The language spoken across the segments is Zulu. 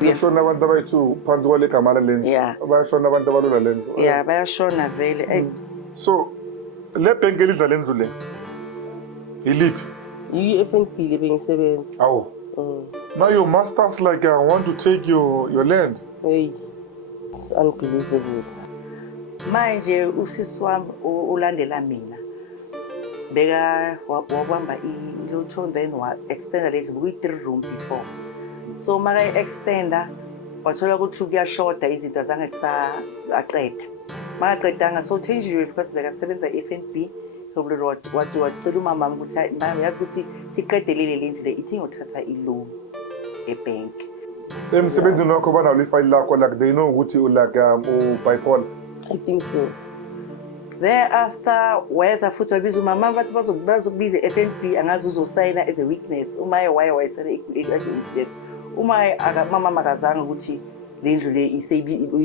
Sekushona abantu abayithu phansi kwale gama lendlu. Yeah. Bayashona abantu abalula lendlu. Yeah, bayashona vele. So le bhenki elidla lendlu le. Iliphi? I-FNB le bengisebenza. Awu. Now your masters like want to take your land. Hey. It's unbelievable. Manje usisi wami ulandela mina. Beka wabamba ilotho then wa-extenda le ndlu kuyi-3 room before. So maka extenda wathola ukuthi kuyashoda izinto zange aqeda. Makaqedanga so Thenjiwe because bekasebenza e-FNB wathi wacela umama ukuthi mama yazi ukuthi siqedelele le ndlu le ithi ngothatha i-loan e-bank. Emsebenzini wakho banawo ifile lakho like they know ukuthi like bipolar. I think so. Thereafter weza futhi wabiza umama bathi bazokubiza e-FNB angazi uzosayina as a witness uma wayesele as a witness. Uma mama makazanga ukuthi le ndlu le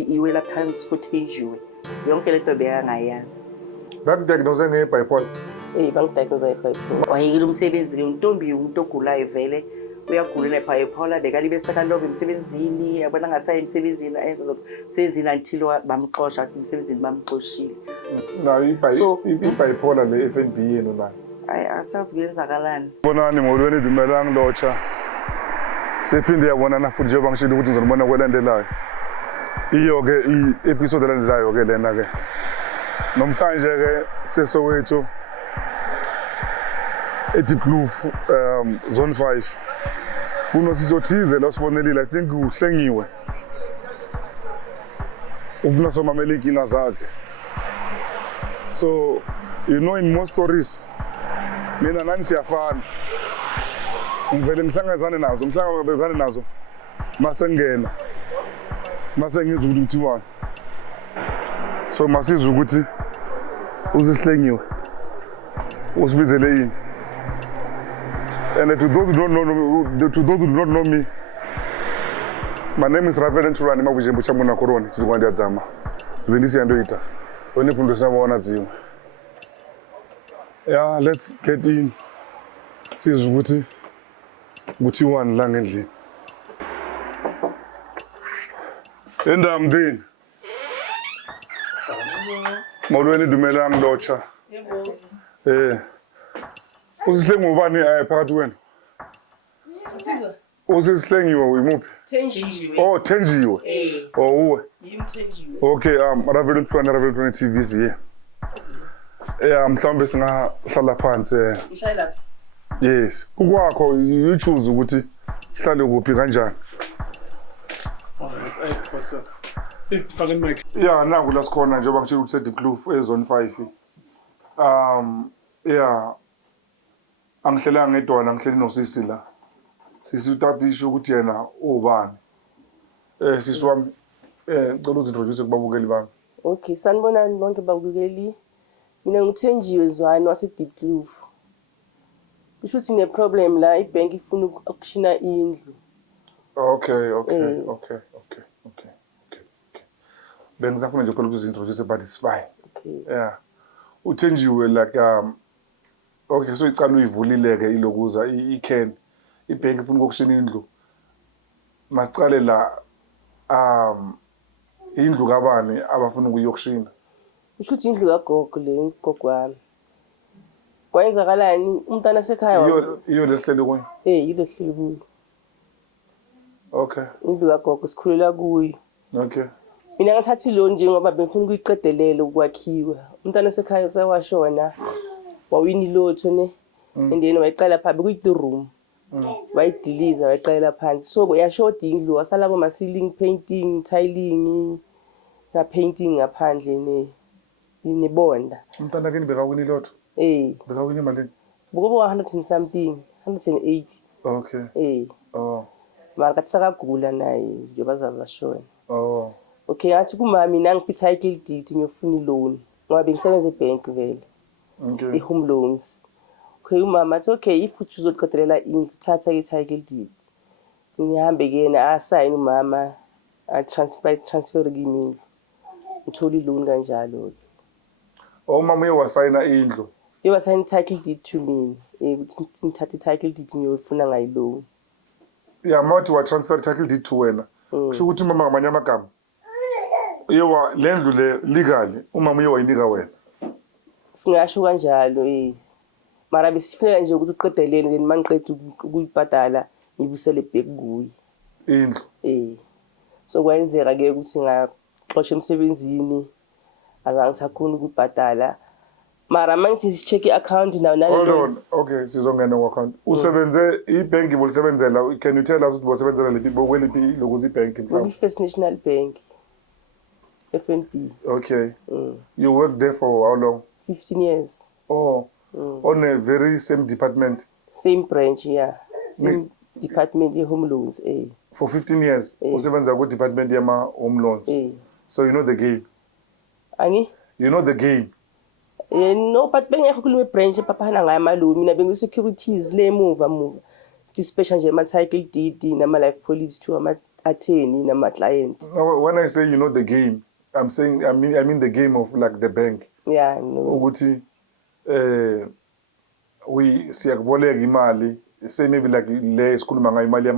iwela phansi koThenjiwe yonke lento beyangayazi. Bakudiagnose nge-bipolar. Bangidiagnose nge-bipolar. Wayekile umsebenzi ke untombi umuntu ogulayo vele uyagula ne-bipolar bekalibe sekalobe emsebenzini yabona ngasayi emsebenzini ayenza zokusebenzini until bamxosha emsebenzini bamxoshile. Nayo i-bipolar le FNB yenu nayo. Hayi asazi kuyenzakalani. Bonani molweni dumela ngilotsha. Sephinde yabonana futhi njengoba ngishilo ukuthi ngizonibona kwelandelayo. Iyo ke i-episode elandelayo ke lena ke. Namhlanje ke sesowethu eDeepkloof zone 5. Kunosizothize lo sibonelile I think uhlengiwe. Ufuna somamela inkinga zakhe. So you know in most stories mina nani siyafana. Ngivele ngihlangabezane nazo masengena ngizwe ukuthi uthiwani. So masizwe ukuthi usihlengiwe usibizele yini. And to those who do not know me, my name is Reverend Turani Mavujembu Chamuna Koroni Chidwandi Adzama. Venisi andoita. Oni punto sabona dziwe. Yeah, let's get in. Sizwe ukuthi wani la ngendlini. Endamdini. Molweni dumela ngilotsha. Yebo. Usihlengiwe ubani phakathi kwenu? Usizwa? Usihlengiwe uyimuphi? Thenjiwe. Oh, Thenjiwe. Oh, uwe. Yimthenjiwe. Okay, Reverend Turani TV is here. Yeah, mhlawumbe singahlala phansi. Ngihlala. Yes. Kukwakho you choose ukuthi sihlale kuphi kanjani. Yeah, nangu la sikhona njengoba ngitshela ukuthi seDeepkloof ezone 5. Yeah. Angihlela ngedwana ngihleli nosisi la. Sisi utatisho ukuthi yena ubani. Sisi wami ngicela uzintroduce kubabukeli bami. Okay, sanibonani bonke babukeli. Mina nguthenjiwe Zwane waseDeepkloof. Kusho ukuthi ne problem la ibank ifuna ukushina indlu. Okay. Bengizafuna nje phela ukuzintroduce but it's fine. Okay. Yeah. Uthenjiwe like okay, so icala uyivulile ke ilokuza ican ibank ifuna ukushina indlu. Masicale la indlu kabani abafuna ukuyokushina. Kusho ukuthi indlu kagogo le ugogo wami. Kwayenzakalani umntana sekhaya iyo lehlele kuyo. Yile hleli kuyo. Okay. Indlu kagogo sikhulela kuyo. Okay. Mina ngathathi lo njengoba bengifuna ukuyiqedelela ukwakhiwa. Umntana sekhaya sewashona. Wawini lotho ne. And then wayiqala phambi kuyi-3 room. Wayidiliza wayiqala phansi. So yashoda indlu wasala kuma ceiling painting, tiling, na painting ngaphandle nebonda. Umntana ke nibeka wini lotho. Beka wini malini? Bukubo 100 and something, 180. Okay. Oh. Mara kathi sakagula naye njengoba zazashona. Oh. Okay, ngathi kumama mina ngiphi title deed ngiyofuna loan. Ngoba bengisebenza ebank vele. Okay. I-home loans. Okay, umama athi okay if uthi uzoqedelela indlu thatha i-title deed. Ngihambe kuyena asayine umama transfer kimi. Ngithola i-loan kanjalo. Oh mama uyewasayina indlu. Uyewasayina i-title deed to me. Ukuthi ngithathe i-title deed ngiyofuna ngayi loan. yeah mawuthi wa transfer title deed to wena kusho ukuthi umama ngamanye amagama yewa lendlu le legally umama uye wayinika wena. Singasho kanjalo mara besifuneka nje ukuthi uqedelele then mangiqeda ukuyibhadala ngibusele back kuye indlu. So kwenzeka ke ukuthi ngaxoxa emsebenzini azange sakhona ukubhadala mara mangithi si-check i-account nayo Hold on. Okay, sizongena ku-account. Usebenze ibhenki bolisebenzela, can you tell us ukuthi bosebenzela liphi bokweliphi lokuthi ibhenki mhlawumbe? First National Bank, FNB. Okay. You worked there for how long? 15 years. Oh. On a very same department? Same branch, yeah. Same department, home loans. For 15 years? Usebenza ku-department home loans? So you know the game? Ani? You know the game? No, but bengekho kuleyo branch epaphana ngayo amaloni mina bengu-securities le emuva sithi special nje ama-title deed nama-life policy to ama-attorney nama-client. When I say you know the game, I mean the game of like the bank. Yeah, no. Ukuthi siyakuboleka imali say maybe like le sikhuluma ngayo imali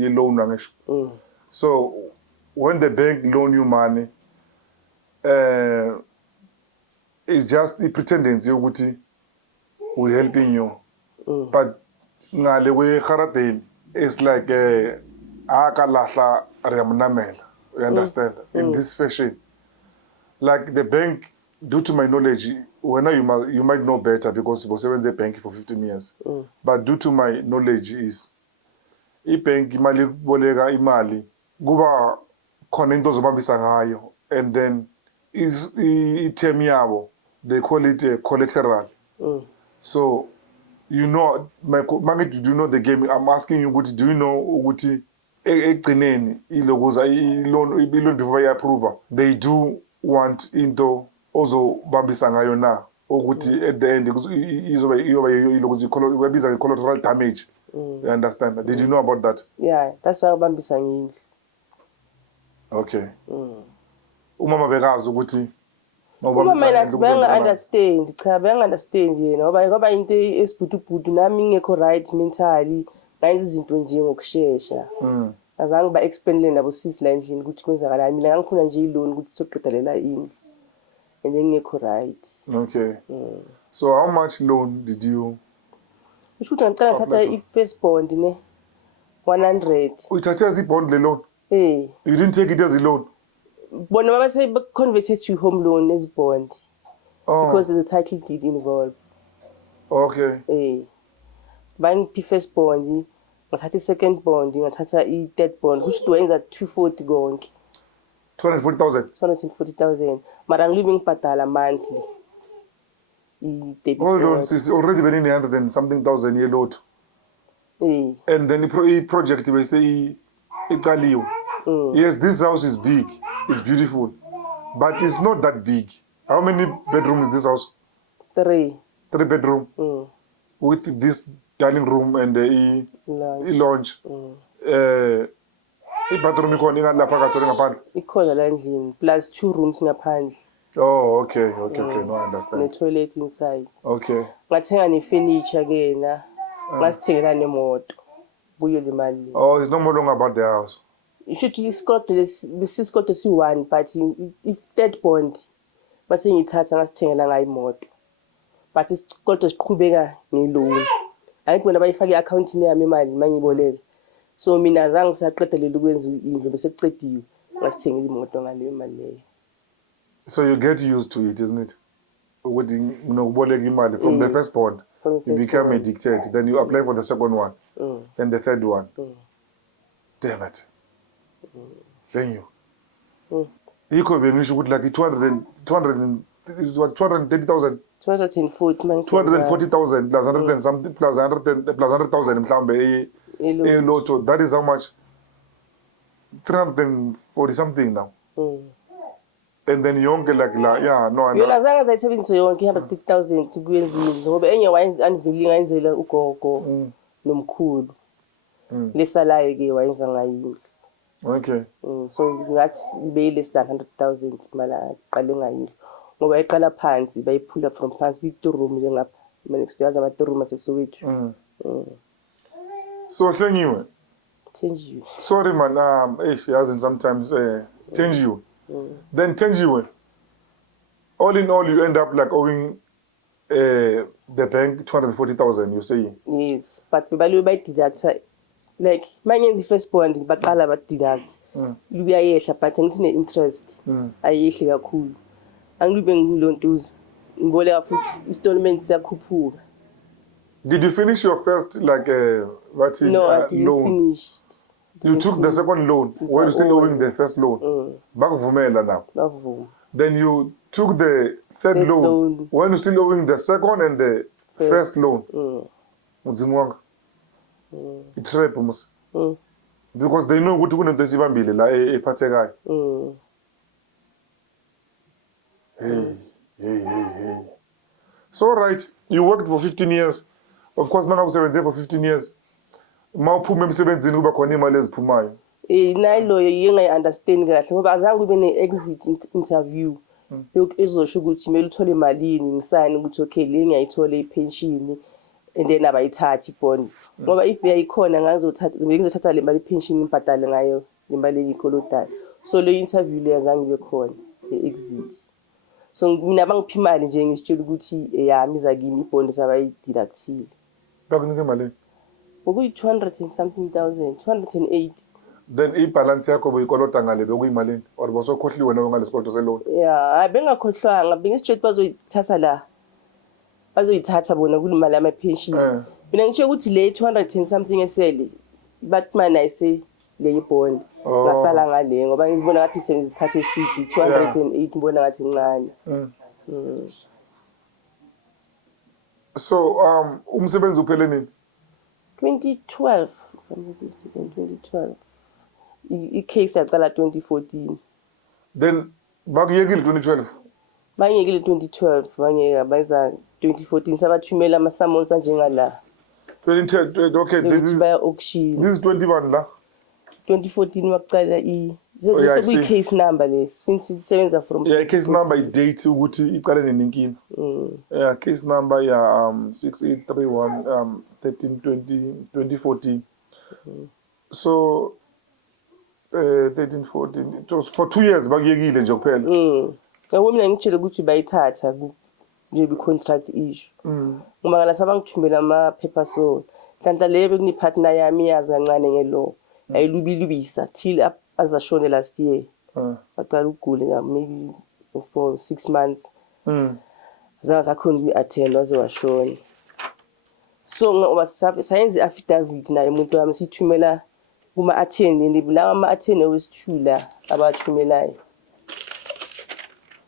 ye-loan ngisho. So when the bank loan you money it's just i-pretendence yokuthi we helping you but ngale kwe-garadeni it's like akalahla riyamnamela, you understand, in this fashion like the bank, due to my knowledge wena you might know better because bosebenze ebank for 15 years but due to my knowledge is ibank imali boleka imali kuba khona into zobambisa ngayo and then is i-term yabo they call it collateral. So you know do you know the game? I'm asking you ukuthi do you know ukuthi egcineni ilokuza i-loan before approve they do want into ozobambisa ngayo na ukuthi at the end izoba ilokuza ibabiza collateral damage. You understand? Did you know about that? Yeah, that's why bambisa ngindlu. Okay. Umama bekazi ukuthi Uma mina benga-understand, cha benga-understand yena ngoba into esibhudubhudu nami ngekho right mentally ngayenza izinto nje ngokushesha. Azange ba-explainele nabo sisi la endlini ukuthi kwenzakalani, mina ngangifuna nje i-loan ukuthi soqedelela indlu and then ngekho right. Okay. So how much loan did you? Usho ukuthi ngicela ngithatha i-first bond ne 100. Uyithathe as i-bond le loan? You didn't take it as a loan? Bona baba say converted to home loan as bond because the title deed involved. Okay. Bangiphi first bond ngathatha i-second bond ngathatha i-third bond which wenza 240 konke. 240,000? 240,000 mara ngilibe ngibhadala monthly i-debit. Hold on, sis, already been in 100 and something thousand year load. And then the project we say iqaliwe. Yes, this house is big, it's beautiful, but it's not that big. How many bedrooms is this house? 3. 3 bedroom with this dining room and the lounge. I-bathroom ikhona ingalapha kathole ngaphandle. Ikhona la endlini plus 2 rooms ngaphandle. Oh, okay, no, I understand. Ne-toilet inside. Okay. Ngathenga ne-furniture ke na ngasithengela nemoto kuyo le mali. Oh, it's no more long about the house. You should isikoloto si-1 but i-third bond mase ngiyithatha ngasithengela ngayo imoto but isikoloto siqhubeka ngeloan. Angithi bona bayifaka i-accountini yami imali mangiyiboleka so mina azange saqedelela ukwenza indlu bese kucediwe ngasithengela imoto ngaleyo mali leyo. So you get used to it, isn't it? With ukuboleka imali from the first bond, you become addicted. Then you apply for the second one, then the third one. Damn it. Thank you. Yikho bengisho ukuthi like 230,000. 240,000 plus 100 and something plus 100,000 mhlambe lotto. That is how much? 340 something now. And then yonke like la no. Yona zange zayisebenzisa yonke 130,000 kuyenza indlu ngoba enye wayenzivili ngayenzela ugogo nomkhulu. Lesalayo ke wayenza ngayo indlu. Okay. So ngathi be less than 100,000 mala aqale ngayo ngoba eqala phansi bayiphula from phansi kwi-2 room njengapha mina ngisiyazi ama-2 room aseSoweto. So Hlengiwe, Thenjiwe. Sorry man, yazi sometimes Thenjiwe. Then Thenjiwe, all in all you end up like owing the bank 240,000 you say. Yes, but bebalo bayideduct like manyenza i-first bond baqala ba-deduct. Luyayehla but ngithi ne-interest ayehli kakhulu. Angibe ngilontuza. Ngiboleka futhi installment siyakhuphuka. Did you finish your first like No, I didn't loan? finish. You took the second loan while you still owing the first loan. Bakuvumela now. Bavuma. Then you took the third loan when you still owing the second and the first loan. Mudzimu wanga. Itrap mus. Because they know ukuthi kunento esibambile la ephathekayo. Hey. So right, you worked for 15 years. Of course, manga usebenze for 15 years. Mawuphuma emsebenzini kuba khona imali eziphumayo. Nalo yengayi-understand kahle ngoba azange kube ne-exit interview ezosho ukuthi kumele uthole malini ngisayini ukuthi okay le ngiyayithola ipension and then abayithathi ibond ngoba if beyayikhona ngizothatha le mali ipension ngibhadale ngayo le mali engikolodayo. So le interview le azange ibe khona e-exit. So mina bangiphi imali nje ngisitshela ukuthi yami iza kimi ibond sabayideductile. Bakunika malini? Okuyi-200 and something thousand, 208. Then ibalance yakho boyikolota ngale bekuyimalini or bosokhohliwe nawe ngalesikoloto seloan? Yeah, bengakhohlwanga bengisitshela bazoyithatha la. Bazoyithatha bona kulimali ama-pension. Mina ngisho ukuthi le 200 and something esele bathi mana ise le ibond. Ngasala ngale ngoba ngizibona ngathi ngisebenza isikhathi eside 208 ngibona ngathi incane. So umsebenzi uphele nini? 2012, if I'm not mistaken, 2012. I-case yaqala 2014. Then bakuyekile 2012? Bangiyekile 2012, bangiyeka bayiza 2014 sabathumela ama-summons anjengala. 2010, okay, this is auction. This is 21 la. 2014 wakucala case number le since isebenza from case number i-date ukuthi iqale nenkinga. Case number 6831 1320 2014. So 13 14 it was for 2 years bakuyekile nje kuphela. Yabo mina ngitshela ukuthi bayithatha nje bi-contract issue. Ngoba ngala sabangithumela ama-paper so kanti le bekunipartner yami yazi kancane ngelo ayilubilubisa till azashone last year. Waqala ukugula maybe for 6 months. Zange sakhona umi-attend waze washona. So ngoba sayenza i-affidavit naye umuntu wami sithumela kuma-attend and lawa ama-attend wesithula abathumelayo.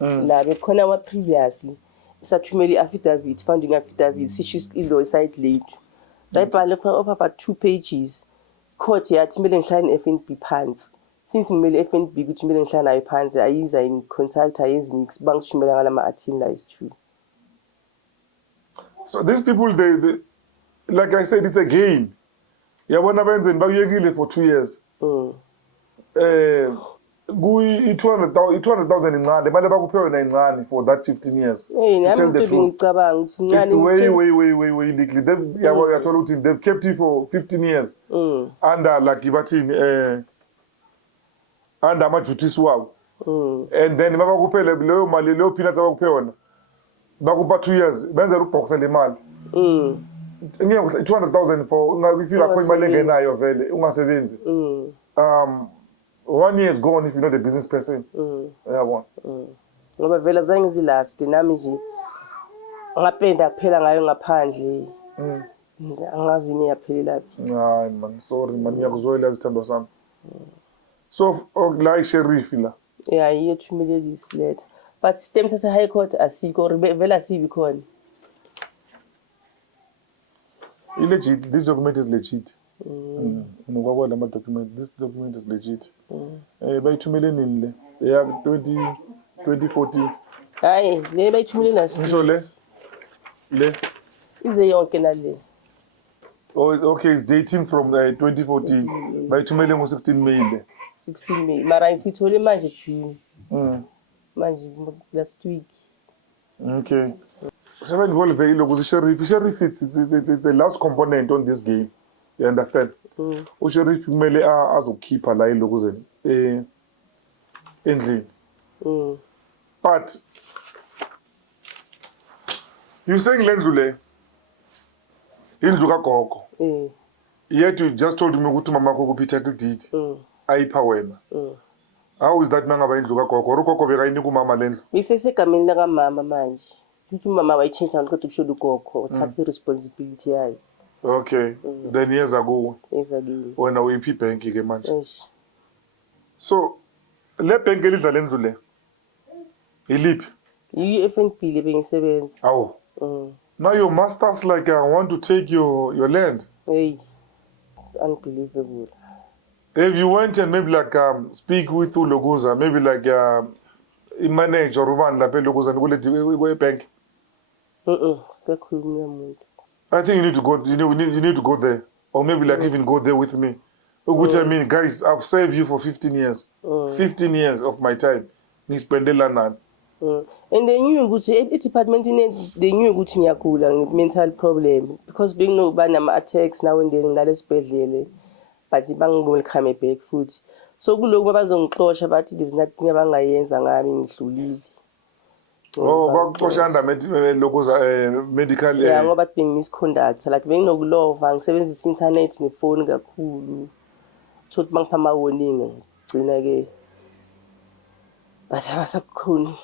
La bekhona wa-previously sathumela i-affidavit, founding affidavit, sisho ilo iside lethu. Sayibhala of about 2 pages. Court yathi kumele ngihlale ne-FNB phansi. Since ngimele i-FNB ukuthi kumele ngihlale nayo phansi ayiza in-consult ayenzi nix bangithumela ngala ma-attend la isithula. So these people, they like I said, it's a game. Yabona benzeni bakuyekile for 2 years. I-200,000 incane manje bakuphiwe yona incane for that 15 years. It's way legally. Yathola ukuthi they've kept you for 15 years under like bathini under ama-duties wabo. And then mabakuphele leyo mali leyo peanuts abakuphe yona bakupha 2 years benzela ubhoxa le mali. Ngeke 200,000 for ungafika khona imali engenayo vele ungasebenzi. 1 year is gone if you're not a business person. Yabona. Ngoba vele azange zilast nami nje ngapenda kuphela ngayo ngaphandle. Angazi ni yaphelela phi. Hayi man, sorry man, ngiyakuzwela izithando sami. So la i-sheriff la. Yeah, iyethumele this letter. But system sase high court asikho vele asibi khona. Legit, this document is legit. Document, this document is legit. Bayithumele nini le? Yeah, 2014. Hayi, le bayithumele na Ngisho le ize yonke nale. Oh, okay, it's dating from 2014. Bayithumele ngo-16 May le. 16 May. Mara isithole manje June. Manje last week. Okay. Shall I involve because sheriff it's the last component on this game. You understand? uSheriff kumele azokhipha la ilokuze endlini. But you saying lendlu le indlu kagogo. Yet you just told me ukuthi mama yakho kuphi title deed. Ayipha wena. How is that mangaba indlu kagogo? Ugogo bekayinika umama lendlu. Isesegameni laka mama manje. Ukuthi umama wayichange ukuthi kushoda ugogo, uthatha responsibility yayo. Okay. Then yeza kuwe. Yeza kimi. Wena uyiphi bank ke manje? So le bank elidla lendlu le. Iliphi? I-FNB le bengisebenza. Awu. Now your masters like want to take your land. Hey. It's unbelievable. If you went and maybe like speak with uLokuza, maybe like manager or one lapha eLokuza kule bank. Sikakhuluma umuntu. I think you need to go. You need to go there, or maybe like even go there with me. Which I mean, guys, I've saved you for 15 years. 15 years of my time. Ngispendela nani. And they knew ukuthi department they knew ukuthi ngiyagula mental problem because being no banama attacks now and then ngalesibhedlele but bangwelcome back futhi. So kuloko bazongixosha bathi there's nothing abangayenza ngami ngihlulile. Oh, bakuxosha under medical. Yeah, ngoba being misconduct like benginokulova ngisebenzisa internet nefoni kakhulu. Thothi bangipha ama warning gcina ke basakukhona.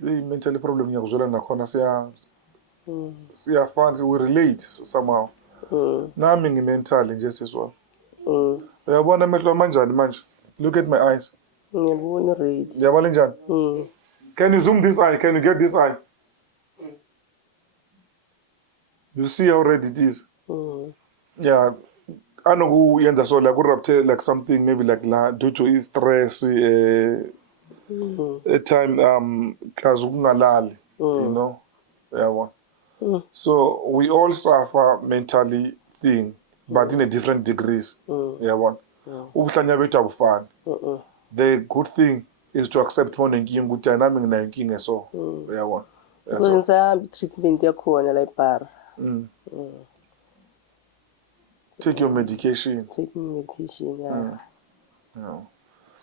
The mental problem ngiyakuzwela nakhona siyafana we relate somehow. Nami ngimentally nje siswa. Uyabona amehlo manjani manje? Look at my eyes. Ngiyabona red. Uyabona njani? Can you zoom this eye? Can you get this eye? You see how red it is? Yeah. Anokuyenza so like urapte like something maybe like la due to stress a time kazi ukungalali, you know. Yeah. So we all suffer mentally thing but in a different degrees. Yeah. Ubuhlanya bethu abufani. The good thing is to accept one nginga ukuthi nami nginayo inkinga so. Yeah. Kwenza treatment yakhona la ePara. Take your medication. Take medication, yeah.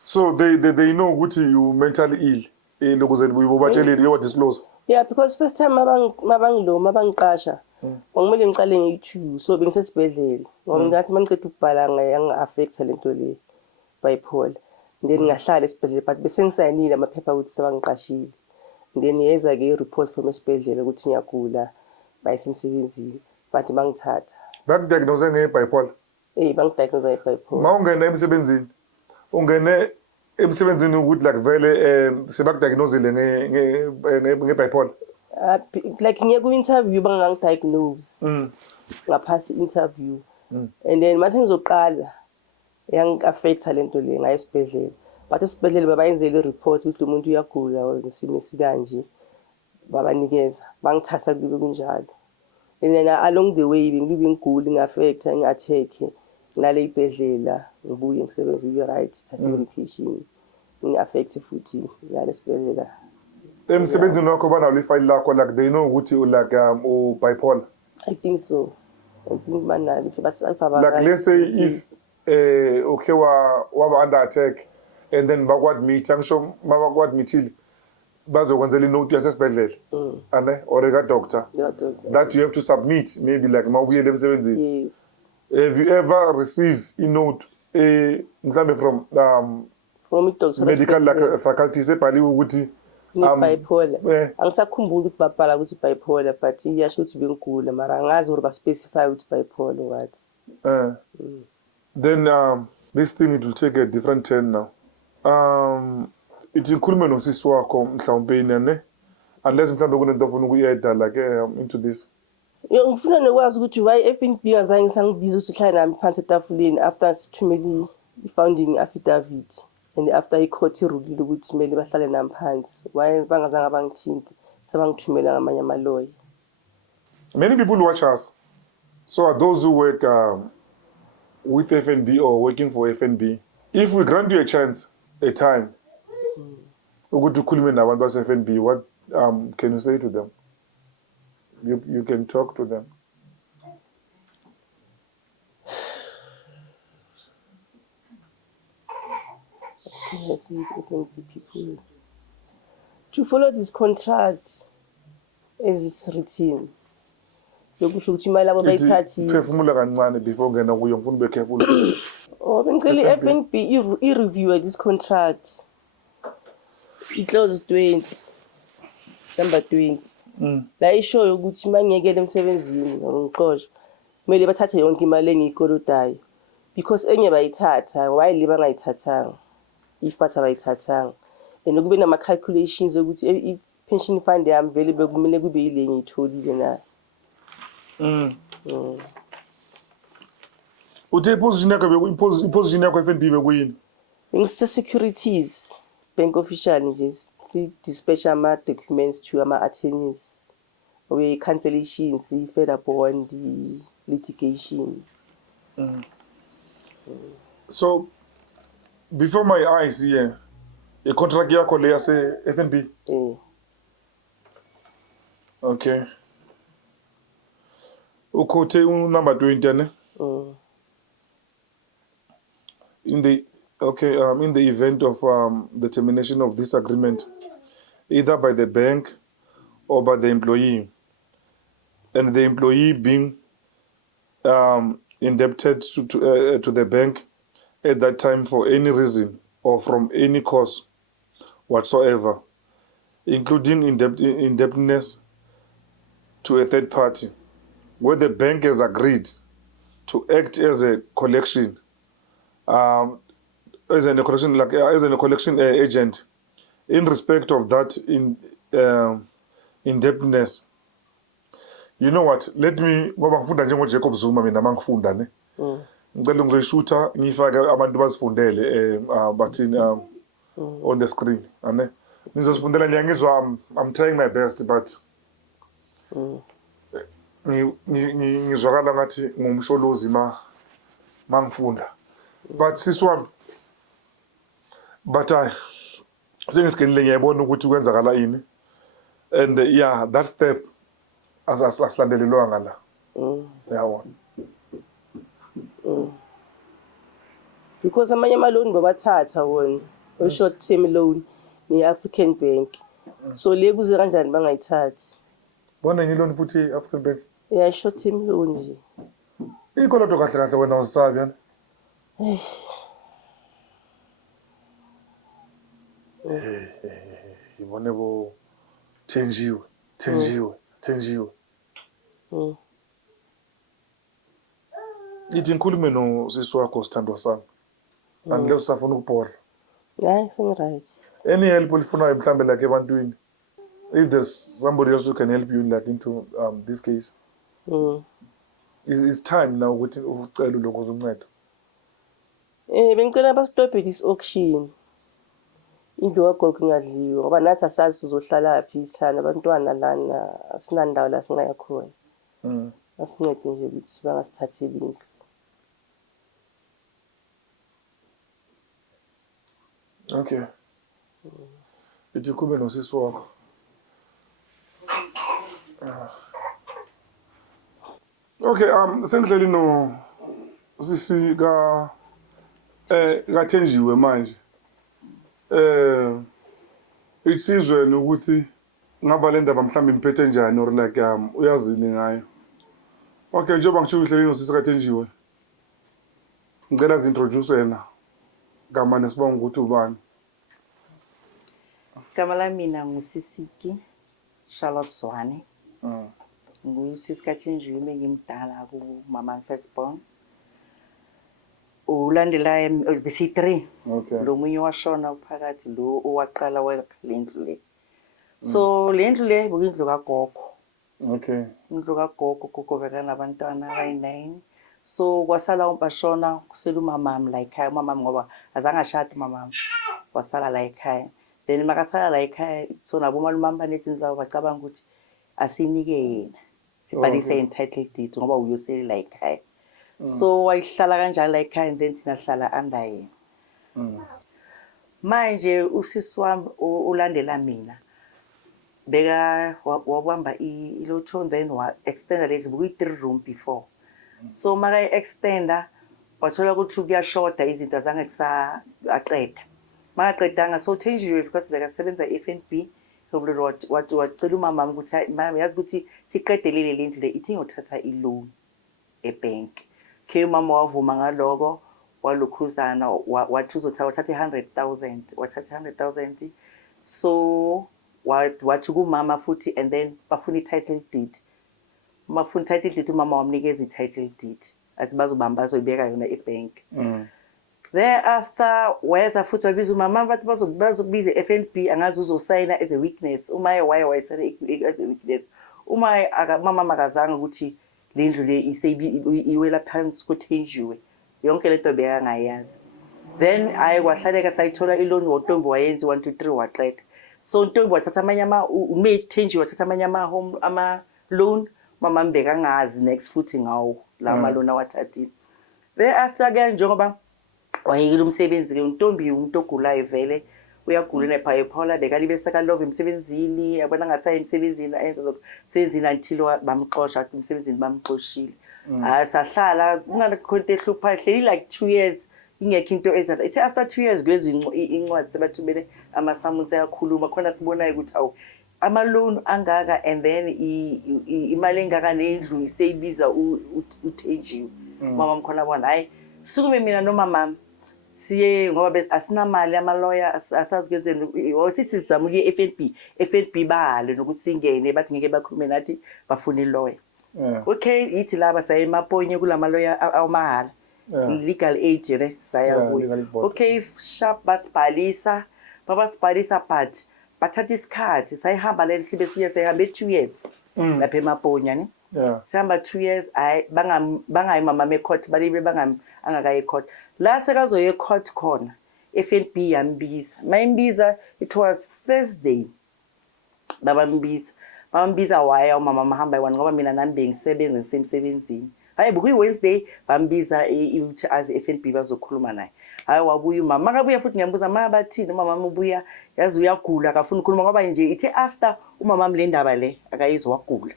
So they know what you mentally ill. You disclose. Yeah, because first time mabangiqasha. Ngomele ngiqale ngi2 so bengisesibhedlela. Ngoba ngathi mangiceda ukubhala ngayanga affect lento le bipolar. Then ngahlala esibhedlela but bese ngisayinile amaphepha ukuthi sebangiqashile. Then yeza ke report from esibhedlela ukuthi ngiyagula bayisemsebenzini but bangithatha. Bakudiagnose ngebipolar. Bangidiagnose ngebipolar. Mawungena emsebenzini. Ungene emsebenzini ukuthi like vele sebakudiagnosele ngebipolar. Like ngiye ku interview bangangidiagnose. Ngaphasi interview. And then mase ngizoqala yang affect lento le ngayesibhedlela. But esibhedlela babayenzele report ukuthi umuntu uyagula ngesimo sikanje. Babanikeza bangithatha kube kunjalo. And then along the way ngibingiguli ngaffecta ngiattack ngale ibhedlela ngibuye ngisebenze ku right thatha medication ngiaffect futhi ngale sibhedlela. Emsebenzini wakho banawo ifile lakho like they know ukuthi like bipolar. I think so. I think banalo like let's say if okay wa under attack and then bakwadmit angisho mabakwadmitile bazokwenzela inote yasesibhedlela ane or eka doctor that you have to submit maybe like mawubuyele emsebenzini. Yes. Have you ever received a note mhlambe from doctor medical like faculty sebhaliwe ukuthi bipolar angisakhumbuli ukuthi babhala ukuthi bipolar but iyasho ukuthi bengigula mara angazi ukuthi ba specify ukuthi bipolar what. Then this thing it will take a different turn now. Ithi ngikhulume nosisi wakho mhlawumbe ne unless mhlawumbe kunento ofuna ukuyeda like into this. Ngifuna nokwazi ukuthi why FNB ngazange sangibiza ukuthi hlala nami phansi etafuleni after sithumele i-founding affidavit and after i-court irulile ukuthi kumele bahlale nami phansi why bangazange abangithinti sebangithumela ngamanye ama-lawyer. Many people watch us, so are those who work with FNB or working for FNB. If we grant you a chance, a time ukuthi ukhulume nabantu base FNB, what can you say to them? You can talk to them. Yes, FNB people. To follow this contract as it's written. Lokusho ukuthi imali abo bayithathile. Phefumula kancane before ungena kuyo ngifuna ube careful. Oh, bengicela i-FNB i-review this contract. I-clause 20 number 20. La ishoyo ukuthi mangiyekele emsebenzini ngiqoshwe kumele bathathe yonke imali engiyikolodayo because enye bayithatha why le bangayithathanga if bathi abayithathanga and kube nama calculations ukuthi i-pension fund yami vele bekumele kube yile ngiyitholile nayo. Uthe iposition yakho FNB bekuyini? Ngise-securities bank official nje si-dispatch ama-documents to ama-attorneys we-cancellations, i-further bond, litigation. So before my eyes here, a contract yakho le yase FNB. Okay. Ukhote number 20 ne? In the event of the termination of this agreement, either by the bank or by the employee, and the employee being indebted to the bank at that time for any reason or from any cause whatsoever, including indebtedness to a third party, where the bank has agreed to act as a collection agent in respect of that indebtedness. You know what? Let me ngoba ngifunda njengoJacob Zuma mina mangifunda ne. Ngicela ngizoyishutha ngifake abantu basifundele bathini on the screen, ane. Ngizosifundela nje ngizwa I'm trying my best but ngizwakala ngathi ngumsholozi mangifunda. But siswami but sengisikele ngiyabona ukuthi kwenzakala ini and yeah that step asilandelelwanga la yawona because amanye amaloni babathatha wona short term loan ne-African Bank so le kuze kanjani bangayithathi bona ngiloni futhi African Bank short term loan nje ikolodo kahle kahle wena usabi yana ibone bo thenjiwe. Ithi ngikhulume nosisi wakho Sithandwa sami. Andile usafuna ukubhora. Hayi sengiright. Any help ulifunayo mhlambe like ebantwini? If there's somebody else who can help you like into this case. It's time now ukuthi ucela lokho uzuncedo. Bengicela bastophe this auction. Indlu kagogo ingadliwa ngoba nathi asazi sizohlala phi isihlala abantwana lana asinandawo la singaya khona. Asincede nje ukuthi bangasithatheli indlu. Okay. Ithi kube nosisi wakho. Okay, sendleli no sisi kathenjiwe manje. Isizwe nokuthi ngaba le ndaba mhlambe imphethe njani or like uyazini ngayo. Okay, njengoba ngisho uhleli nosisi kathenjiwe. Ngicela zintroduce yena. Gama nesibonga ukuthi ubani. Igama lami mina ngusisiki Charlotte Zwane. Ngusisi kathenjiwe ngimdala ku mama firstborn. Ulandelayo besi3. Okay. Lo munye washona phakathi lo owaqala lendlu le. So lendlu le bokindlu kagogo. Okay. Indlu kagogo gogo bekanabantwana abayi9. So kwasala umpashona kusela umamami la ekhaya umamami ngoba azange ashade umamami. Wasala la ekhaya. Then makasala la ekhaya so nabo malumamba nethi nzawo bacabanga ukuthi asinike yena. Sibhalise entitled deed ngoba uyosele la ekhaya. So wayihlala kanjalo la ekhaya and then thina hlala under yena. Manje usisi wami ulandela mina. Beka wabamba ilotho then wa extend le buku 3 room before. So maka extender wathola ukuthi kuyashoda izinto zange aqeda. Maqedanga so Thenjiwe because bekasebenza e-FNB wacela umama wami ukuthi hayi mama yazi ukuthi siqedelele le ndlu le ithi ngothatha i-loan e-bank. Umama wavuma ngaloko walokhuzana wathi wathatha 100,000 wathatha 100,000 so wathi kumama futhi and then bafuna i-title deed. Bafuna i-title deed umama wamnikeza i-title deed athi bazobamba bazoyibeka yona e-bank. Thereafter weza futhi wabiza umama bathi bazokubiza i-FNB angazi uzosayina as a witness uma wayesayina as a witness uma mama makazanga ukuthi le ndlu le iwela phansi kuThenjiwe yonke lento beyangayazi. Then kwahlaleka sayithola i-loan woNtombi wayenzi 1 2 3 waqeda. So uNtombi wathatha amanye Thenjiwe wathatha amanye ama-loan mama mbeka angazi next futhi ngawo la ma-loan awathathile. Thereafter ke njengoba wayekile umsebenzi ke uNtombi umuntu ogulayo vele uyagula nebipolar bekalibesa kalove emsebenzini yabona ngasayi emsebenzini ayenza zokusebenzini until bamxosha athi emsebenzini bamxoshile. Sahlala kungakhonto ehlupha ihleli like 2 years ingekho into ezala. Ithi after 2 years incwadi sebathumele amasamusi ayakhuluma khona sibonayo ukuthi awu ama-loan angaka and then imali engaka nendlu iseyibiza uThenjiwe. Mama mkhona bona hayi sukume mina nomama siye ngoba asinamali ama-lawyer asazi kwenzeni sithi sizama ukuya e-FNB bahale nokuthi singene bathi ngeke bakhulume nathi bafuna i-lawyer. Okay yithi laba saye emaponye kulama-lawyer awamahala legal aid ne saya kuyo. Okay sharp basibhalisa but bathatha isikhathi sayihamba le sibe siye sayihamba 2 years lapha emaponya ne. Sihamba 2 years bangayi mama ecourt balibe angakayi court la sekazoye court khona FNB yambiza mayimbiza it was Thursday bambiza waya umama mahamba yiwani ngoba mina nami bengisebenza ngisemsebenzini hayi bukuyi Wednesday bambiza ukuthi azi FNB bazokhuluma naye. Hayi wabuya umama akabuya futhi ngiyambuza mama bathini umama ubuya yazi uyagula akafuna ukukhuluma ngoba nje ithi after umama le ndaba le akayizwa wagula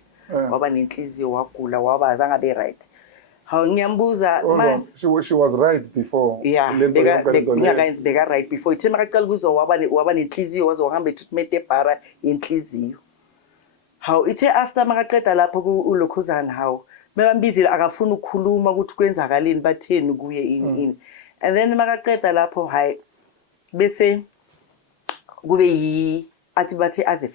waba nenhliziyo wagula waba azange abe right. Hawu ngiyambuza she was right before ngiyakayenzi beka right before ithi makaqala kuzo waba nenhliziyo waze wahamba treatment ebhara yenhliziyo. Hawu ithi after makaqeda lapho uLokhuzana hawu bebambizile akafuna ukukhuluma ukuthi kwenzakaleni batheni kuye ini and then makaqeda lapho hayi bese kube athi bathe aze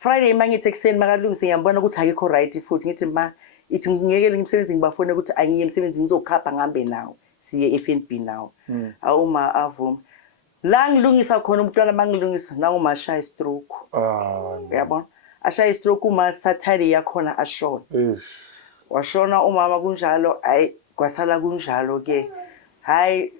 Friday mangithi ekseni makalungise ngiyambona ukuthi akekho right futhi ngithi ma ithi ngiyekele ngimsebenzi ngibafone ukuthi angiye emsebenzini ngizokhapha ngambe nawo siye e-FNB nawo. Awuma avuma la ngilungisa khona umntwana mangilungisa nawo mashaya stroke. Uyabona ashaya stroke uma Saturday yakhona ashona. Washona umama kunjalo hayi kwasala kunjalo ke hayi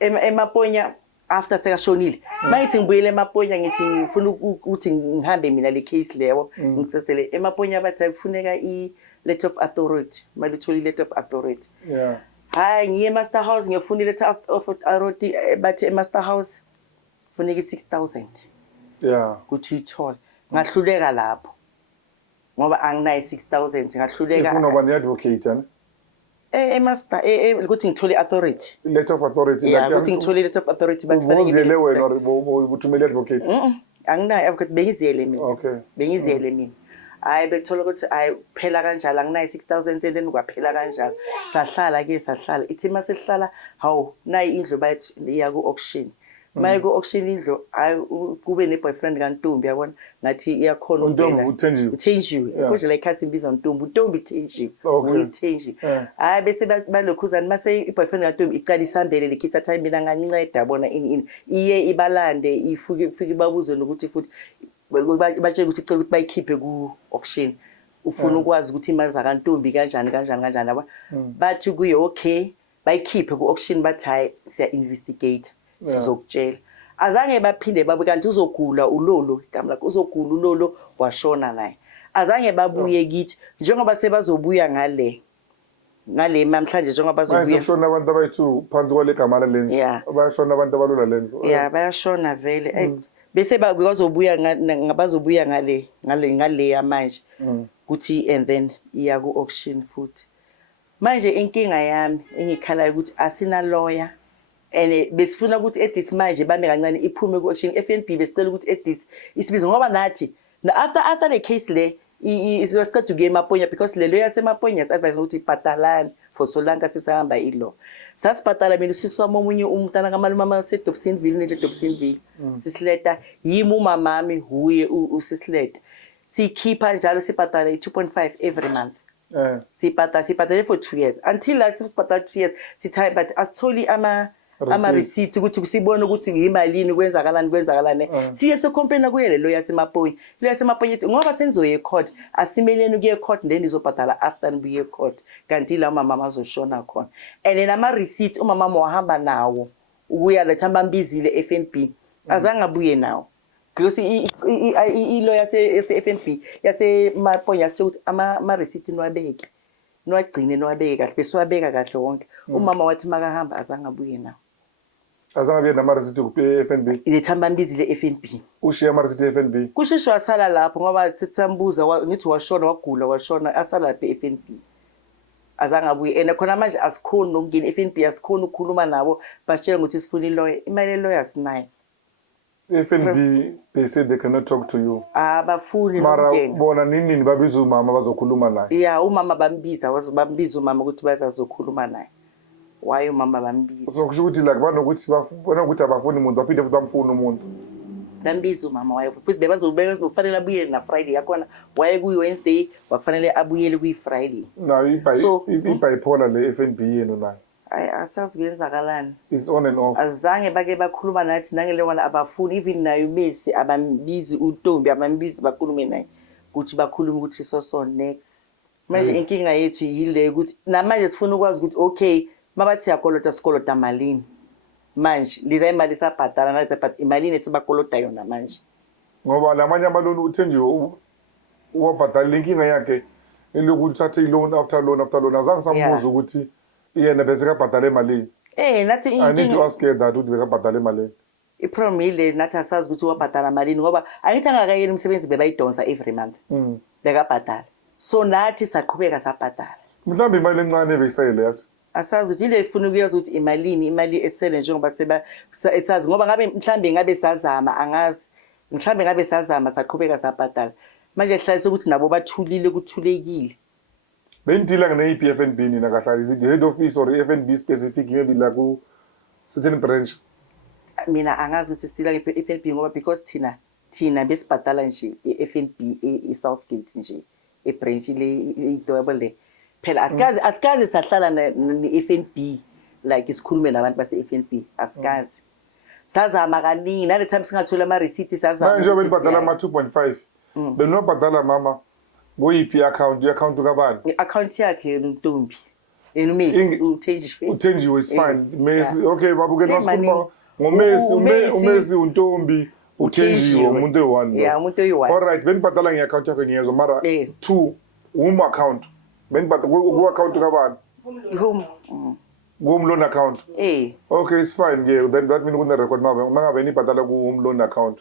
emaponya after sekashonile mayithi ngibuyele emaponya ngithi ngifuna ukuthi ngihambe mina le case leyo ngicethele emaponya bathi kufuneka letter of authority malitholi letter of authority. Hayi ngiye Master House ngiyofuna letter of authority bathi Master House kufuneka 6,000 ukuthi uyithole ngahluleka lapho ngoba anginayo 6,000 ngahluleka ufuna uba ne-advocate Master ukuthi ngithole authority letter of authority ukuthi ngithole letter of authority bathi fanele wena uthumele advocate anginayo advocate bengizele mina hayi bethola ukuthi hayi phela kanjalo anginayo 6,000 then kwaphela kanjalo sahlala ithi masihlala hawu nayi indlu bathi iya ku-auction maye ku-auction indlu hayi kube ne-boyfriend kaNtombi yabona ngathi iyakhona uThenjiwe konje la ikhasi imbiza uNtombi Thenjiwe hayi bese balokhuzana mase i-boyfriend kaNtombi icala isambele lekhisa time mina nganceda yabona ini iye ibalande ifike babuze nokuthi futhi batshela ukuthi icela ukuthi bayikhiphe ku-auction ufuna ukwazi ukuthi imali zakaNtombi kanjani yabo bathi kuye okay bayikhiphe ku-auction bathi hayi siya investigate sizokutshela azange baphinde babe kanti uzogula ulolo igama lakho uzogula ulolo washona naye azange babuye kithi njengoba sebazobuya ngale namhlanje njengoba bazobuya bayashona abantu abayithu phansi kwale gama lendlu bayashona abantu abalula lendlu bayashona vele bese bazobuya ngabazobuya ngale yamanje kuthi and then iya ku-auction futhi manje inkinga yami engikhalayo ukuthi asina lawyer and besifuna ukuthi at least manje bame kancane iphume ku-auction. FNB besicela ukuthi at least isibizo ngoba nathi after the case le isiqeda ukuya eMaponya because lelo yasemaponya advise ukuthi ibhatalane for so long sisahamba ilo. Sasibhatala mina usisi wami omunye umntana kamalume mama seDobsonville neDobsonville. Sisileta yimi umamami huye usisileta. Sikhipha njalo sibhatala 2.5 every month. Sibhatala for 2 years until last sibhatala 2 years sithayi but asitholi ama receipt ukuthi kusibone ukuthi yimalini kwenzakalani siye so complain kuye lelo yasemaponya ethi ngoba senzoye ecourt asimeleni kuye ecourt then izobhatala after nibuye ecourt kanti la mama azoshona khona and then ama receipt umama wahamba nawo ukuya letha bambizile FNB azange abuye nawo because ilo yase FNB yasemaponya sithi ukuthi ama receipt niwabeke niwagcine niwabeke kahle besiwabeka kahle wonke umama wathi makahamba azange abuye nawo azange abuye nama receipt ku FNB ilethamba mbizile FNB ushiya ama receipt FNB kushishwa asala lapho ngoba sitsambuza ngithi washona asala lapha FNB azange abuye and khona manje asikhoni nokungena FNB asikhoni ukukhuluma nabo bashela ukuthi sifuna ilawyer imali lawyer sinayo FNB they said they cannot talk to you abafuni mara nokungena bona nini babiza umama bazokhuluma naye umama bambiza umama ukuthi bazazokhuluma naye why umama bambiza so kusho ukuthi like banokuthi bafuna ukuthi abafuni umuntu baphinde futhi bamfuna umuntu bambiza umama waye futhi bebazofanele abuye na Friday yakona waye kuyi Wednesday wakufanele abuyele kuyi Friday nayo bipolar le FNB yenu nayo asazi kuyenzakalani is on and off azange bake bakhuluma nathi nangele wona abafuni even nayo Messi abambizi uNtombi abambizi bakhulume naye ukuthi bakhulume ukuthi so next manje inkinga yethu yile ukuthi namanje sifuna ukwazi ukuthi okay mabathi yakolota sikolota malini manje liza imali sabhatala nathi but imalini sibakolota yona manje ngoba lamanye amaloni uthenjiwe ubabhadala inkinga yakhe elokuthi uthathe loan after loan azange sambuza ukuthi yena bese kabhadala imali nathi I need to ask her that ukuthi bekabhadala imali iproblem ile nathi asazi ukuthi wabhadala malini ngoba angithi angakayeni umsebenzi bebayidonsa every month bekabhadala so nathi saqhubeka sabhadala mhlawumbe imali encane beyisele yazi asazi ukuthi ile sifuna ukuyazi ukuthi imali esele njengoba esazi ngoba ngabe sazama angazi mhlawumbe ngabe sazama saqhubeka sabhadala manje hlalisa ukuthi nabo bathulile kuthulekile bendila ngene FNB nina kahlali is it the head office or FNB specific maybe la ku certain branch mina angazi ukuthi stila FNB ngoba because thina besibhadala nje FNB eSouthgate nje ebranch le idouble phela asikazi sahlala ne FNB like isikhulume nabantu base FNB asikazi sazama kaningi nale time singathola ama receipt sazama manje bebadala ama 2.5 benobadala mama ngoyiphi account kabani i-account yakhe uNtombi Messi uthenjiwe is fine Messi okay babuke nasikhuluma ngoMessi uNtombi uthenjiwe umuntu oyi-1 umuntu oyi-1 alright benibhadala nge-account yakho ngiyezwa mara 2 account benibhadala ku-account kabani home loan account okay it's fine then that mean kune record mangabe nibhadala ku-home loan account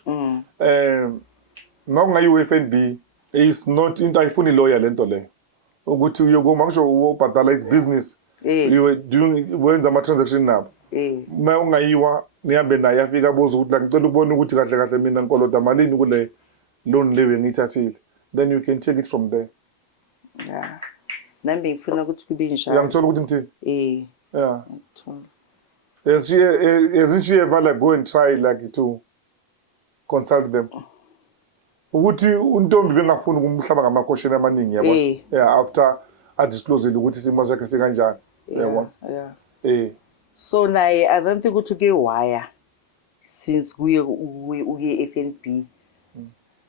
makungayiwe FNB is not into ayifuni lawyer lento le ukuthi uyokuma kusho ubhadala is business you doing wenza ama transaction nabo uma ungayiwa nihambe naye afika boza ukuthi la ngicela ukubona ukuthi kahle kahle mina nkolota malini kule loan lewe ngithathile then you can take it from there nami ngifuna ukuthi kube njalo uyangithola ukuthi ngithini As she ever like go and try like to consult them ukuthi uNtombi bengafuni ukumhlaba ngamakhoshen amaningi yabo after a disclose ukuthi isimo sakhe sikanjani yabo so naye I don't think ukuthi ke wire since uye FNB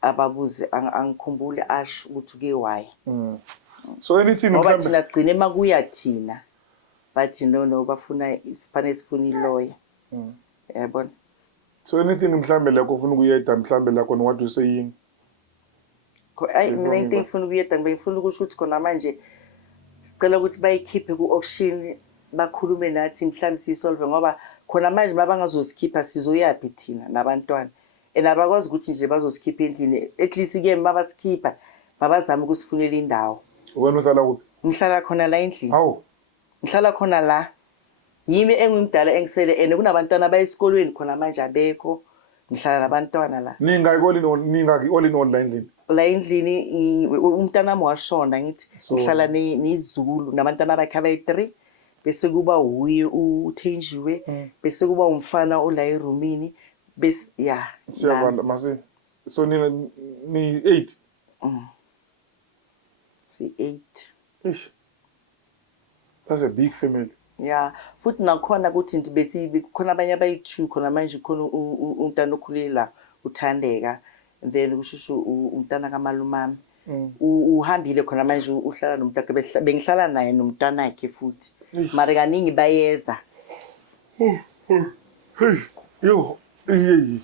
ababuze angikhumbule asho ukuthi ke wire so anything ngoba thina sigcine makuya thina but no bafuna sifuna ilawyer yabona so anything mhlambe la ufuna ukuyeda mhlambe la khona what you saying mina into ngifuna ukuyeda ngifuna ukusho ukuthi khona manje sicela ukuthi bayikhiphe ku-auction bakhulume nathi mhlambe sisolve ngoba khona manje mabangazozikhipha sizoyapi thina nabantwana and abakwazi ukuthi nje bazosikhipha endlini at least ke mabasikhipha babazama ukusifunela indawo wena uhlala kuphi ngihlala khona la endlini hawo ngihlala khona la yimi engumdala engisele and kunabantwana bayesikolweni khona manje abekho ngihlala nabantwana la ningaki all in online la endlini umntana wami washona ngithi ngihlala nezulu nabantwana bakhe abayi-3 bese kuba uye uThenjiwe bese kuba umfana ola erumini bese ya siyabala masi so ni 8 si 8 ish that's a big family ya futhi nakhona ukuthi nti bese khona abanye abayi-2 khona manje khona umntana okhulela uThandeka and then kushushu umntana kamalumami uhambile khona manje uhlala nomntana bengihlala naye nomntana wakhe futhi mara kaningi bayeza hey yo hey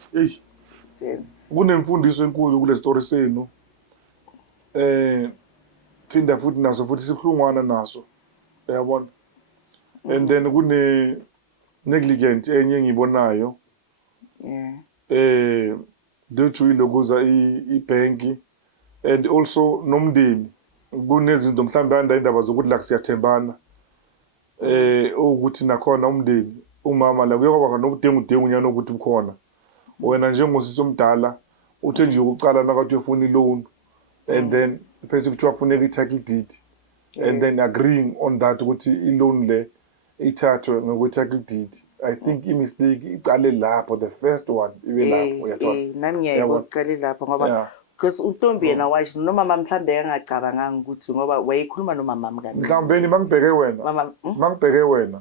kunemfundiso enkulu kule story senu phinda futhi naso futhi sibhlungwana naso uyabona and then kune negligent enye engibonayo due to ilokuza ibanki and also nomndeni kunezinto mhlawumbe indaba zokuthi la siyathembana ukuthi nakhona umndeni umama la kuyoba nobudengu nyana ukuthi ukhona wena njengosisi omdala uthe nje ukucala nakathi uyofuna iloan and then bese kuthiwa kufuneka i-title deed and then agreeing on that ukuthi iloan le ithathwe ngokwe-title deed. I think i-mistake iqale lapho, the first one ibe lapho uyathola nami ngiyayibona lapho ngoba because uNtombi yena washo nomama mhlambe engacabanganga ukuthi ngoba wayekhuluma nomama mngani mhlawumbe mangibheke wena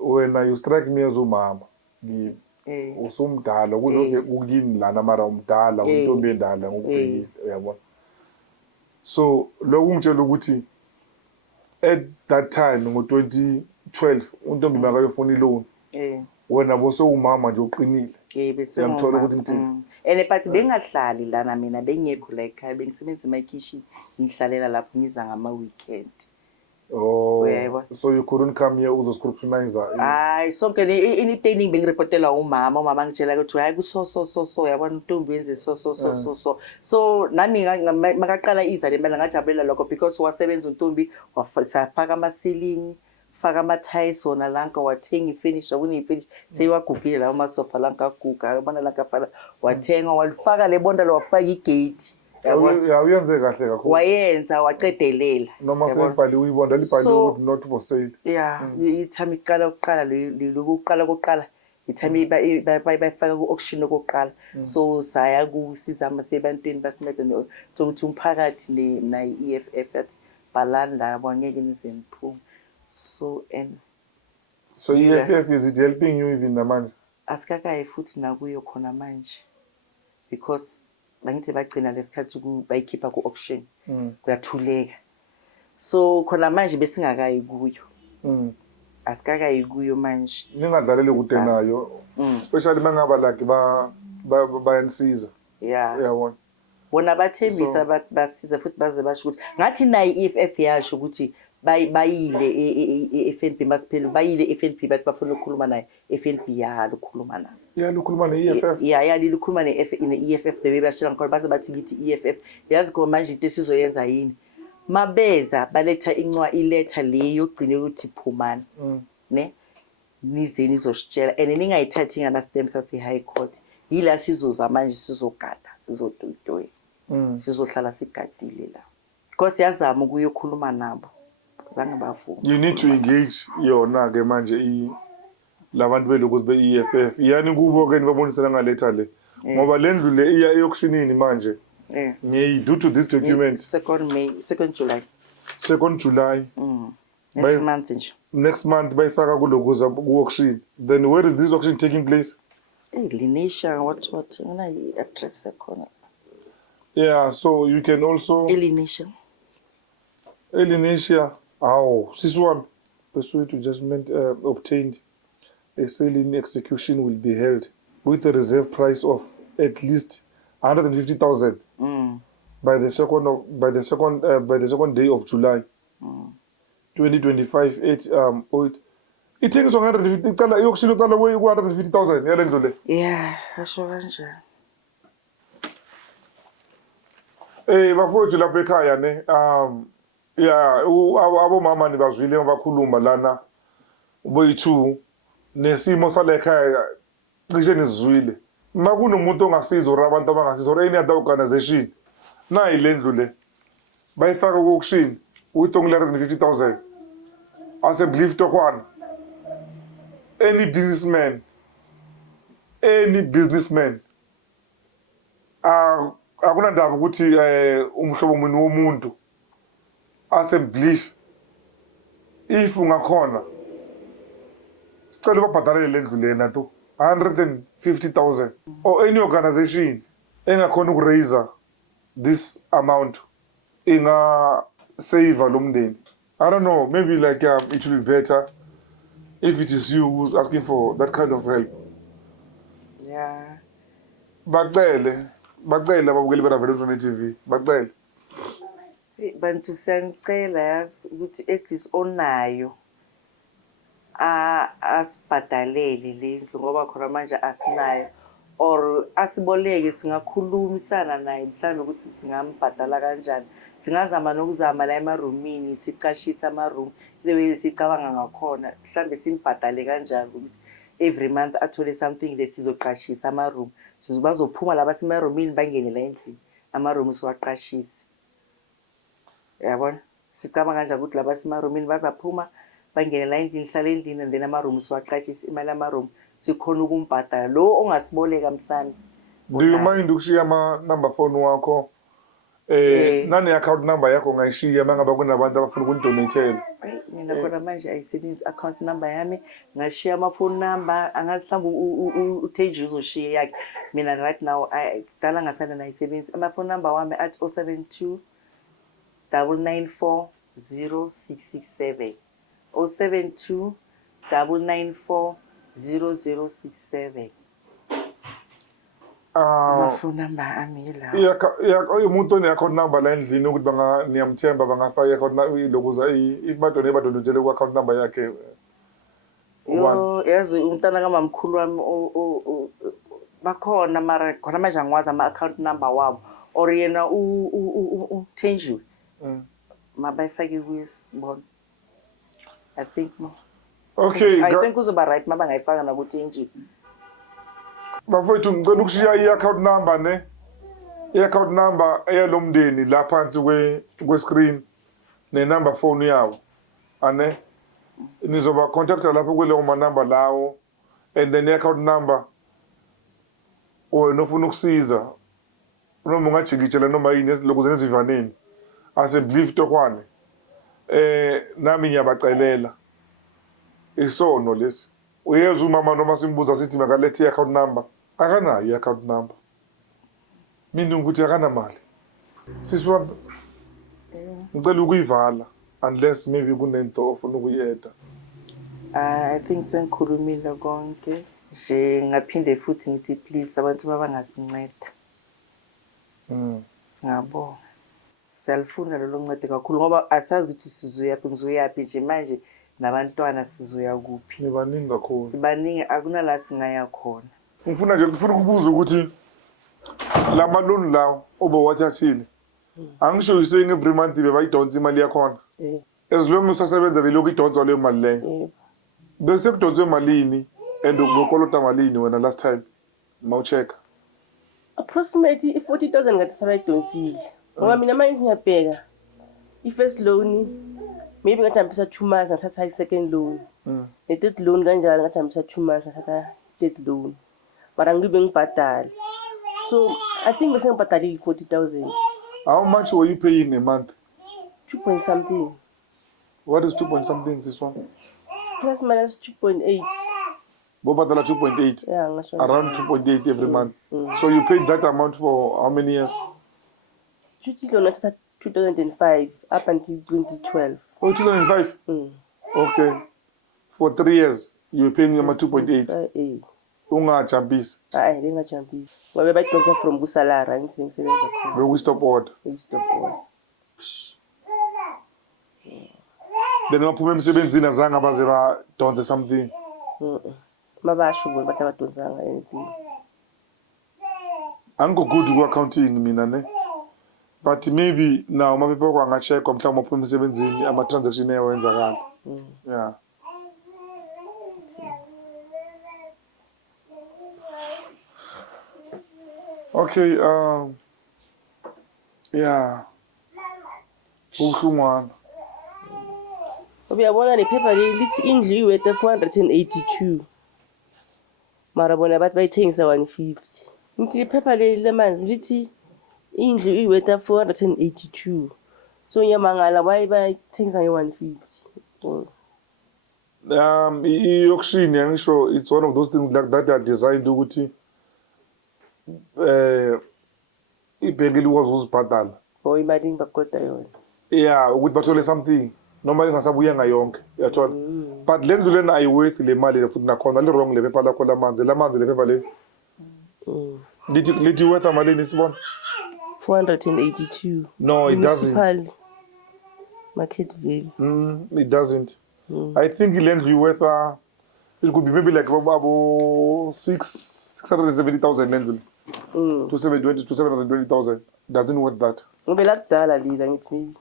wena you strike me as umama kimi usumdala kulokho ukuyini lana mara umdala uNtombi endala ngokubhekile uyabona. So lokho ungitshela ukuthi at that time ngo-2012 uNtombi makayofuna iloan wena bose umama nje uqinile uyamthola ukuthi ngithini and but bengahlali lana mina bengekho la ekhaya bengisebenza emakhishi ngihlalela lapho ngiza ngama-weekend. So you couldn't come here uzoscrutinize hayi sonke anything bengirepotela umama angitshela ukuthi hayi kuso yabona uNtombi yenze so nami makaqala iza le mali ngajabulela lokho because wasebenza uNtombi wafaka ama-ceiling faka ama-tiles wona lanka wathenga ifurniture kuneyifurniture seyiwagugile lawo masofa lanka aguga yabona lanka fana wathenga walifaka le bonda wafaka igate uyenze kahle kakhulu wayenza wacedelela noma sebhaliwe ibonda libhaliwe ukuthi not for sale ithami iqala lokuqala ithami bayifaka ku-auction okokuqala so saya kusiza sebantwini basinceda ukuthi umphakathi na-EFF yathi bhalani labo ngeke nize niphume. So EFF is it helping you even namanje? Asikakayi futhi nakuyo khona manje because bangithi bagcina lesikhathi bayikhipha ku-auction kuyathuleka so khona manje besingakayi kuyo asikakayi kuyo manje ningadlalele kude nayo especially mangaba like bayanisiza uyabona bona bathembisa basiza futhi baze basho ukuthi ngathi nayi i-EFF yasho ukuthi bayile e-FNB masiphela bayile e-FNB bathi bafuna ukukhuluma naye FNB yalukhuluma naye yalukhuluma ne-EFF yalikhuluma ne-EFF bebashela ngikho baze bathi ngithi EFF yazi ko manje into esizoyenza yini mabeza baletha iletha le yogcine ukuthi phumana ne nizeni izositshela and ningayithathi ngana stem sasi high court yila sizoza manje sizogada sizotoyitoya sizohlala sigadile la because yazama ukuyokhuluma nabo zange bafuna. You need to engage yona ke manje labantu belokuthi be-EFF yani kubo ke nibabonisela ngaletha le ngoba lendlu le iya e-auctionini manje due to this document 2nd July next month bayifaka kulokuza ku-auction. Then where is this auction taking place? Lenasia what ngona i-address ekhona. So you can also Lenasia this one pursuant to judgment obtained a sale in execution will be held with a reserve price of at least 150,000 by the second day of July 2025 ithengiswa ngo-150 iqala i-auction iqala ku-150,000 yale ndlu le asho kanjani bafowethu lapha ekhaya ne abomama nibazwile bakhuluma lana boyi-2 nesimo sale ekhaya cishe nizizwile. Uma kunomuntu ongasiza or abantu abangasiza or any other organization, nayi le ndlu le bayifaka ku-auction with only 150,000 ase believe tokwana. Any businessman akunandaba ukuthi umhlobo muni womuntu ase believe if ungakhona sicela babhadalele le ndlu lena tu 150,000 or any organization engakhona ukuraiser this amount inga save lo mndeni. I don't know, maybe like it will be better if it is you who's asking for that kind of help. Yeah. Bacele ababukeli beRavelation TV, bacele. Bantu siyanicela yazi ukuthi at least onayo asibhadalele le ndlu ngoba khona manje asinayo or asiboleke singakhulumisana naye mhlawumbe ukuthi singambhadala kanjani. Singazama nokuzama la emaroomini siqashisa amaroom lewe sicabanga ngakhona mhlawumbe simbhadale kanjani ukuthi every month athole something lesizoqashisa amaroom sizobazophuma laba semaroomini bangene la endlini amaroom siwaqashise. Yabona sicabanga kanjani ukuthi laba semaroomini bazaphuma bangene la endlini hlala endlini and then amaroom siwaqashise imali amaroom sikhona ukumbhadala lo ongasiboleka mhlawumbe. Do you mind ukushiya ama-number phone wakho? Nani account number yakho ngayishiya mangabe kunabantu abafuna ukundonatela? Mina khona manje ayisebenzi account number yami ngashiya ama phone number angazi mhlawumbe uTheji uzoshiya yakhe. Mina right now dala ngasana nayisebenzi ama phone number wami at 072 994 0667 072 994 0067. Phone number ami la. Umuntu one-account number la endlini ukuthi niyamthemba bangafaka i-account lokuza badonatele ku-account number yakhe. Yo yazi umntana kamamkhulu wami bakhona mara khona manje angiwazi ama-account number wabo or yena uthenjiwe mabayifake kuye sibona. I think no. Okay. I think kuzoba right mabangayifaka nakuthenjiwe. Bafowethu ngicela ukushiya i-account number ne i-account number eyalomndeni la phansi kwe-screen ne-number phone yawo ane nizoba contacta lapho kuleyo manamba lawo and then i-account number wena ufuna ukusiza noma ungajikitshela noma yini lokhu zenzivaneni ase believe tokwane nami ngiyabacelela isono lesi. Uyezwa umama noma simbuza sithi makalethe i-account number akanayo i-account number mina ukuthi akanamali siswa ngicela ukuyivala unless maybe kunento ofuna ukuyeda. I think sengikhulumile konke nje ngaphinde futhi ngithi please abantu babangasinceda. Singabonga siyalifuna lelo ncede kakhulu ngoba asazi ukuthi sizoyaphi nje manje nabantwana sizoya kuphi. Nibaningi kakhulu. Sibaningi akunala singaya khona. Ngifuna ukubuza ukuthi la maloni lawo obowathathile angisho yise every month bebayidonsa imali yakhona. As long as usasebenza belokhu idonswa leyo mali leyo. Bese kudonswe malini and ugokolota malini wena last time mawucheka? Approximately 40,000 ngathi sabayidonsile. Ngoba mina manje ngiyabheka i-first loan maybe ngathambisa 2 months ngathatha i-second loan. I-third loan kanjalo ngathambisa 2 months ngathatha third loan. Mara ngibe ngibhadala. So I think bese ngibhadalile 40,000. How much were you paying a month? 2 point something. What is 2 point something this one? Plus minus 2.8. Bobadala 2.8. Yeah, ngasho. Around 2.8 every month. So you paid that amount for how many years? Shuthi lo nathatha 2005 up until 2012. Oh, 2005? Okay. For 3 years, you were paying them 2.8. Ungajampisi. Hayi, bengajampisi. Ngoba bayidonsa from kusalara ngithi bengisebenza khona. Beku-stop order. Stop order. Then baphuma emsebenzini azange baze badonse something. Mabasho bona bathi abadonsanga anything. Angikho good ku-accounting mina ne. But maybe now maphepha kwanga-check mhlawumbe uphuma emsebenzini ama-transaction ayawenzakala. Yeah. Okay, yeah. Ubuhlungwana. Uyabona nephepha leli lithi indlu iwethe 482. Mara bona bathi bayithengisa 150. Ngithi iphepha leli lemanzi lithi indlu iwethe 482. So ngiyamangala why bayithengisa nge-150. I-auction yangisho it's one of those things like that are designed ukuthi ibhenki likwazi ukuzibhadala. Or imali ngibakoda yona. Yeah, ukuthi bathole something noma ingasabuyanga yonke uyathola. But le ndlu lena ayiworth le mali le futhi nakhona le wrong le phepha lakho lamanzi le phepha le lithi worth amalini sibona 482. No, it doesn't. Municipal market value. It doesn't. I think le ndlu worth it could be maybe like about 670,000 le ndlu. 220,000 doesn't worth that. Ngobe lakudala lila ngithi maybe.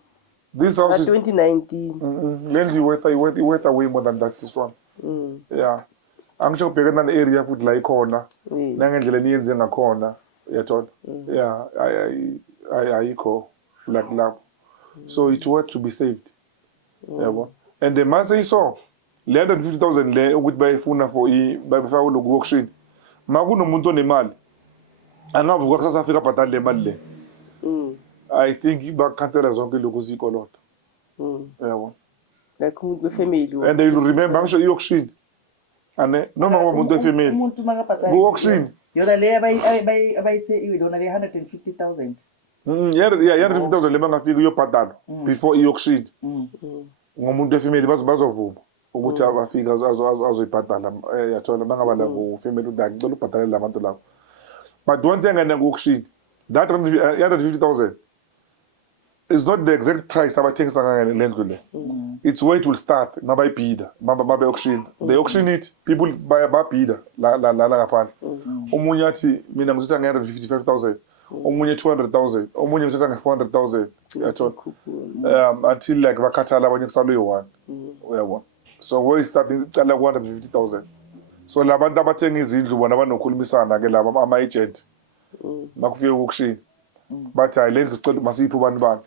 This house is 2019. Land worth way more than that this one. Yeah. Angisho ubhekana ne area futhi la ikhona. Nangendlela niyenze ngakhona. Uyathola? Yeah, ayikho like lapho. So it's worth to be saved. Yabo. And the mase iso le 150,000 le ukuthi bayifuna for bayifaka ku auction. Makunomuntu onemali. Angavuka kusasa afika bhatala le mali le. I think bakhansela zonke lokhu zikolota. Yabo. Like umuntu wefamily. And you remember ngisho i-auction. Ane noma umuntu wefamily. Umuntu makabhatala. Ku-auction. Yona le abayise yona le 150,000. Yeah, 150,000 le mangafika uyobhadala before i-auction. Ngomuntu wefamily bazovuma ukuthi abafika azoyibhadala yathola mangaba la ku-family udaki cela ubhadalele labantu labo. But once engane ku-auction that 150,000 is not the exact price abathengisa ngayo le ndlu le. It's where it will start mabayibhida babe auction. They auction it, people bayabhida la ngaphandle. Omunye athi mina ngizotha nge-155,000, omunye 200,000, omunye ngizotha nge-400,000 yathola. Until like bakhathala abanye kusalo yi-1 uyabona. So where it start icala ku-150,000. So labantu abathenga izindlu bona banokhulumisana ke laba ama-agent makufika ku-auction bathi hayi le ndlu sicela masipho bani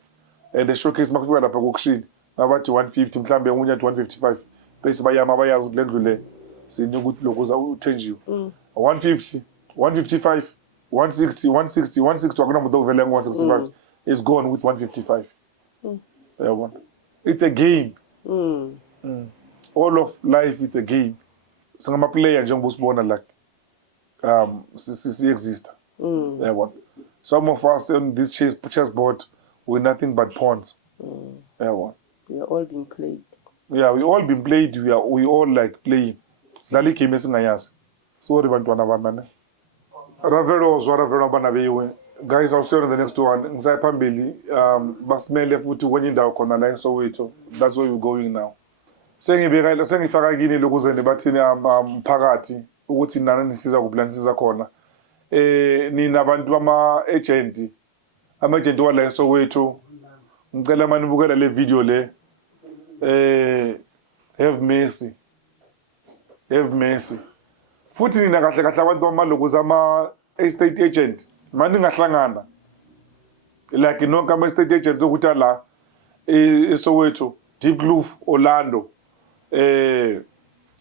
and the showcase makufika lapha ku-auction abathi 150 mhlambe omunye athi 155 bese bayama bayazi ukuthi le ndlu le sinika ukuthi lokuza uthenjiwe 150 155 160 160 160 akunamuntu ovele ngo-165 is gone with 155 yabona. It's a game. All of life it's a game. Singama-player njengoba usibona like si-exista yabona. Some of us on this chessboard we're nothing but pawns. Yabona. We are all being played. Yeah, we all been played. We all like playing. Sidlala igame esingayazi. Sorry bantwana bami ne. Ravelo ozwa bana beyiwe. Guys, I'll see you in the next one. Ngisaya phambili basimele futhi kwenye indawo khona la eSoweto. That's where we're going now. Sengifaka kini lokuze nebathini mphakathi ukuthi nana nisiza kuplan nisiza khona. Nina abantu bama-agent wala eSoweto ngicela mani bukela le video le have mercy futhi nina kahle abantu bamalokuza ama-estate agent mani ngahlangana like nonke ama-estate agents ukuthi ala eSoweto Deep Kloof Orlando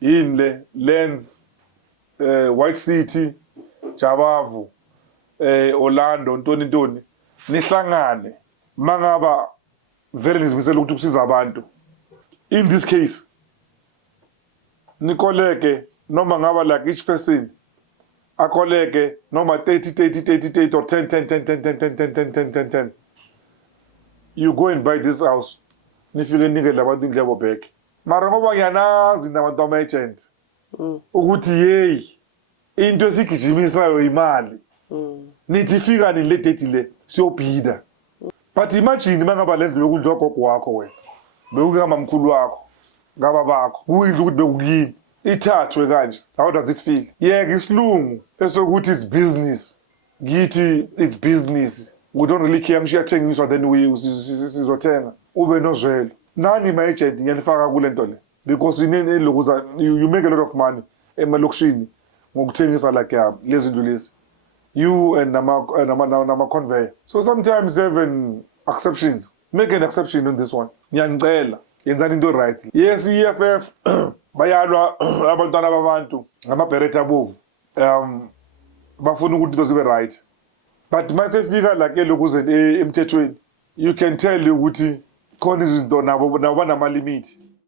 yinle Lens White City Jabavu Orlando ntoni nihlangane mangaba very nizimisela ukuthi kusiza abantu. In this case nikoleke noma ngaba like each person akoleke noma 30 or 10. You go and buy this house nifike nikele abantu indleko back. Mara ngoba ngiyanazi nabantu ama-agent ukuthi yeyi into esigijimisayo imali nithi fika nile date le siyobhida. But imagine mangaba le ndlu yokudla ogogo wakho wena bekungama mkhulu wakho ngaba bakho kuyindlu ukuthi bekuyini ithathwe kanje. How does it feel? Yeke isilungu esokuthi it's business ngithi it's business we don't really care ngisho yathengiswa then sizothenga ube nozwelo. Nani ma-agent ngiyanifaka kule nto le because you make a lot of money emalokishini ngokuthengisa like lezi ndlu lezi you and nama conveyor. So sometimes even exceptions. Make an exception on this one. Ngiyanicela, yenzani into right. Yes, EFF bayalwa abantwana babantu ngamabhereti abovu. Bafuna ukuthi into zibe right. But mase fika la ke lokuze emthethweni, you can tell ukuthi khona izinto nabo banama limit.